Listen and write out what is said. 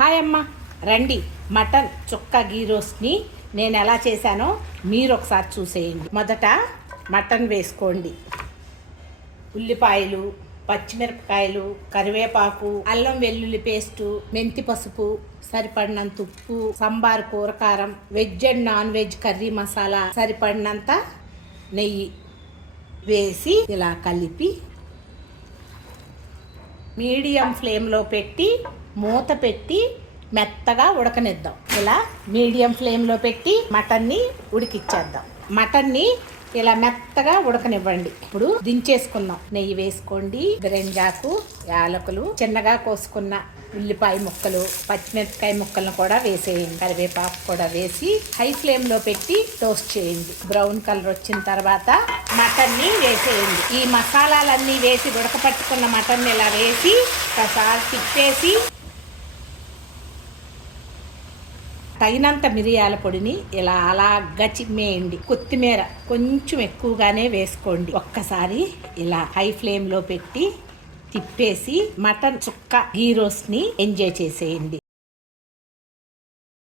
Hi అమ్మ, రండి. Mutton చుక్క గీ రోస్ట్ని నేను ఎలా చేశానో మీరు ఒకసారి చూసేయండి. మొదట మటన్ వేసుకోండి. ఉల్లిపాయలు, పచ్చిమిరపకాయలు, కరివేపాకు, అల్లం వెల్లుల్లి పేస్టు, మెంతి పసుపు, సరిపడినంత ఉప్పు, సాంబార్ కూర కారం, veg and non veg curry masala, సరిపడినంత నెయ్యి వేసి ఇలా కలిపి మీడియం ఫ్లేమ్లో పెట్టి మూత పెట్టి మెత్తగా ఉడకనిద్దాం. ఇలా మీడియం ఫ్లేమ్లో పెట్టి మటన్ని ఉడికిచ్చేద్దాం. మటన్ని ఇలా మెత్తగా ఉడకనివ్వండి. ఇప్పుడు దించేసుకుందాం. నెయ్యి వేసుకోండి, బిరింజాకు, యాలకులు, చిన్నగా కోసుకున్న ఉల్లిపాయ ముక్కలు, పచ్చిమిరపకాయ ముక్కలను కూడా వేసేయండి. కరివేపాకు కూడా వేసి హై ఫ్లేమ్లో పెట్టి టోస్ట్ చేయండి. బ్రౌన్ కలర్ వచ్చిన తర్వాత మటన్ని వేసేయండి. ఈ మసాలాలన్నీ వేసి ఉడకపట్టుకున్న మటన్ ఇలా వేసి ఒకసారి తిప్పేసి తగినంత మిరియాల పొడిని ఇలా అలాగా చిమ్మేయండి. కొత్తిమీర కొంచెం ఎక్కువగానే వేసుకోండి. ఒక్కసారి ఇలా హై ఫ్లేమ్లో పెట్టి తిప్పేసి మటన్ చుక్క గీ రోస్ట్ని ఎంజాయ్ చేసేయండి.